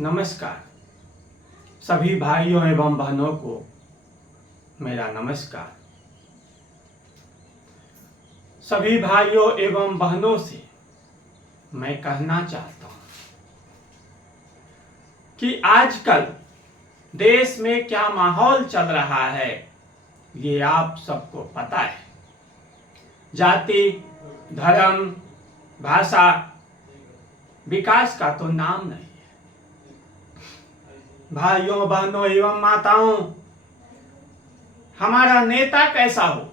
नमस्कार। सभी भाइयों एवं बहनों को मेरा नमस्कार। सभी भाइयों एवं बहनों से मैं कहना चाहता हूं कि आजकल देश में क्या माहौल चल रहा है ये आप सबको पता है। जाति, धर्म, भाषा, विकास का तो नाम नहीं है। भाइयों बहनों एवं माताओं, हमारा नेता कैसा हो?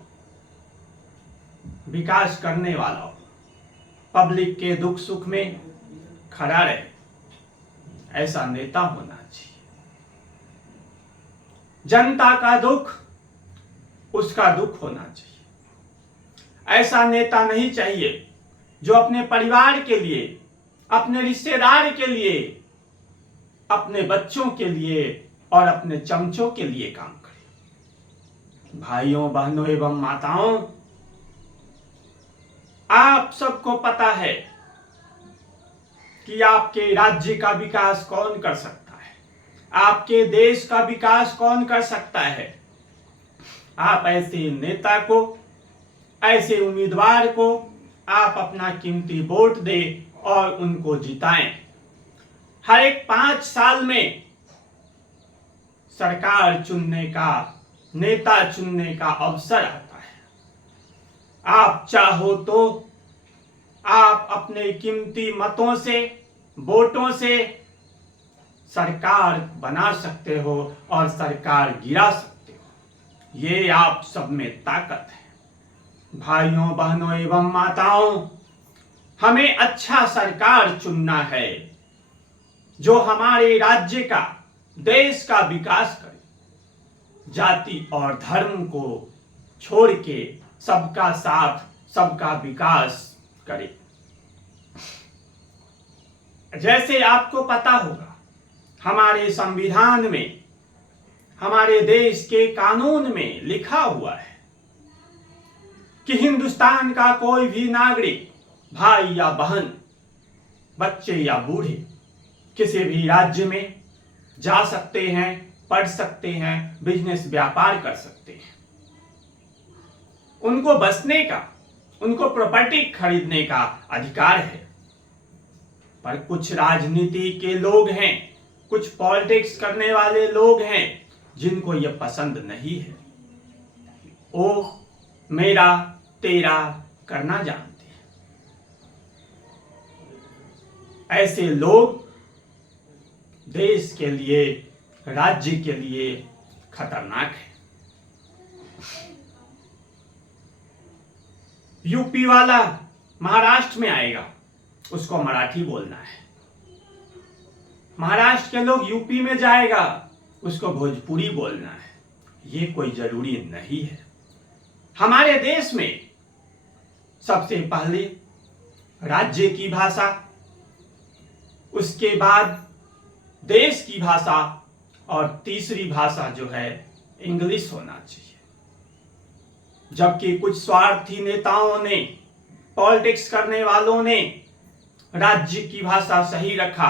विकास करने वाला हो, पब्लिक के दुख सुख में खड़ा रहे, ऐसा नेता होना चाहिए। जनता का दुख उसका दुख होना चाहिए। ऐसा नेता नहीं चाहिए जो अपने परिवार के लिए, अपने रिश्तेदार के लिए, अपने बच्चों के लिए और अपने चमचों के लिए काम करे। भाइयों बहनों एवं माताओं, आप सबको पता है कि आपके राज्य का विकास कौन कर सकता है, आपके देश का विकास कौन कर सकता है। आप ऐसे नेता को, ऐसे उम्मीदवार को आप अपना कीमती वोट दें और उनको जिताएं। हर एक 5 साल में सरकार चुनने का, नेता चुनने का अवसर आता है। आप चाहो तो आप अपने कीमती मतों से, वोटों से सरकार बना सकते हो और सरकार गिरा सकते हो। ये आप सब में ताकत है। भाइयों बहनों एवं माताओं, हमें अच्छा सरकार चुनना है जो हमारे राज्य का, देश का विकास करे। जाति और धर्म को छोड़ के सबका साथ, सबका विकास करे। जैसे आपको पता होगा, हमारे संविधान में, हमारे देश के कानून में लिखा हुआ है कि हिंदुस्तान का कोई भी नागरिक, भाई या बहन, बच्चे या बूढ़े, किसी भी राज्य में जा सकते हैं, पढ़ सकते हैं, बिजनेस व्यापार कर सकते हैं। उनको बसने का, उनको प्रॉपर्टी खरीदने का अधिकार है। पर कुछ राजनीति के लोग हैं, कुछ पॉलिटिक्स करने वाले लोग हैं जिनको यह पसंद नहीं है। वो मेरा तेरा करना जानते हैं। ऐसे लोग देश के लिए, राज्य के लिए खतरनाक है। यूपी वाला महाराष्ट्र में आएगा, उसको मराठी बोलना है। महाराष्ट्र के लोग यूपी में जाएगा, उसको भोजपुरी बोलना है। ये कोई जरूरी नहीं है। हमारे देश में सबसे पहले राज्य की भाषा, उसके बाद देश की भाषा और तीसरी भाषा जो है इंग्लिश होना चाहिए। जबकि कुछ स्वार्थी नेताओं ने, पॉलिटिक्स करने वालों ने राज्य की भाषा सही रखा,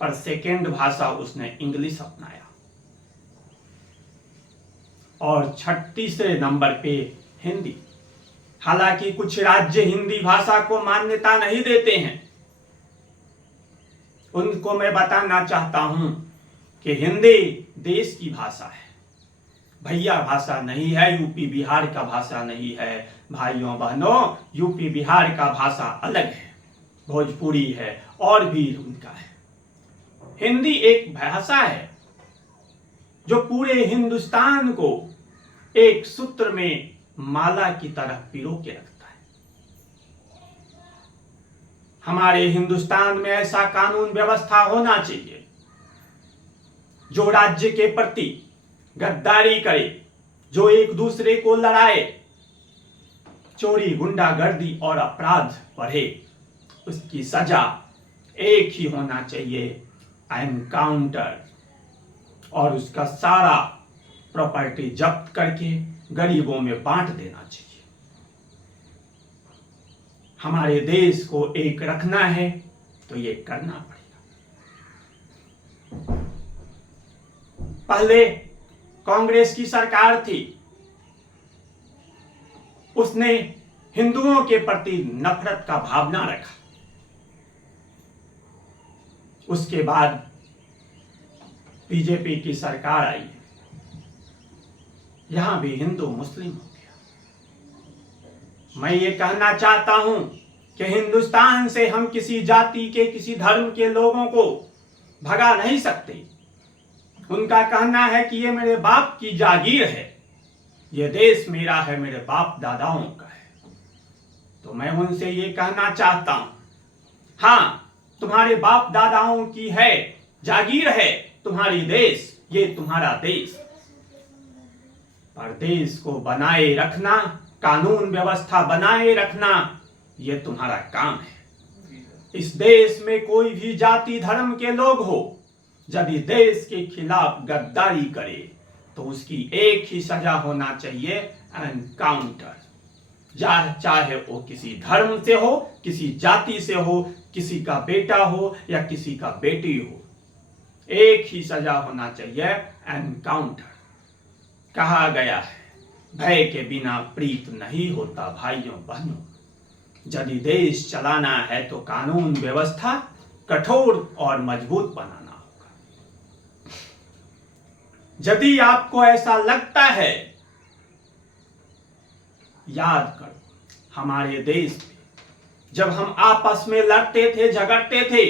पर सेकेंड भाषा उसने इंग्लिश अपनाया। और तीसरे नंबर पे हिंदी। हालांकि कुछ राज्य हिंदी भाषा को मान्यता नहीं देते हैं। उनको मैं बताना चाहता हूं कि हिंदी देश की भाषा है, भैया भाषा नहीं है, यूपी बिहार का भाषा नहीं है। भाइयों बहनों, यूपी बिहार का भाषा अलग है, भोजपुरी है और भी उनका है। हिंदी एक भाषा है जो पूरे हिंदुस्तान को एक सूत्र में माला की तरह पिरो के रखता है। हमारे हिंदुस्तान में ऐसा कानून व्यवस्था होना चाहिए जो राज्य के प्रति गद्दारी करे, जो एक दूसरे को लड़ाए, चोरी, गुंडागर्दी और अपराध बढ़े, उसकी सजा एक ही होना चाहिए, एनकाउंटर। और उसका सारा प्रॉपर्टी जब्त करके गरीबों में बांट देना चाहिए। हमारे देश को एक रखना है तो ये करना पड़ेगा। पहले कांग्रेस की सरकार थी, उसने हिंदुओं के प्रति नफरत का भावना रखा। उसके बाद बीजेपी की सरकार आई, यहां भी हिंदू मुस्लिम हो गया। मैं ये कहना चाहता हूं कि हिंदुस्तान से हम किसी जाति के, किसी धर्म के लोगों को भगा नहीं सकते। उनका कहना है कि ये मेरे बाप की जागीर है, ये देश मेरा है, मेरे बाप दादाओं का है। तो मैं उनसे ये कहना चाहता हूं, हाँ तुम्हारे बाप दादाओं की है, जागीर है तुम्हारी देश, ये तुम्हारा देश, पर देश को बनाए रखना, कानून व्यवस्था बनाए रखना, ये तुम्हारा काम है। इस देश में कोई भी जाति धर्म के लोग हो, यदि देश के खिलाफ गद्दारी करे तो उसकी एक ही सजा होना चाहिए, एनकाउंटर। चाहे वो किसी धर्म से हो, किसी जाति से हो, किसी का बेटा हो या किसी का बेटी हो, एक ही सजा होना चाहिए, एनकाउंटर। कहा गया है भय के बिना प्रीत नहीं होता भाइयों बहनों। यदि देश चलाना है तो कानून व्यवस्था कठोर और मजबूत बनाना होगा। यदि आपको ऐसा लगता है, याद करो हमारे देश में जब हम आपस में लड़ते थे, झगड़ते थे,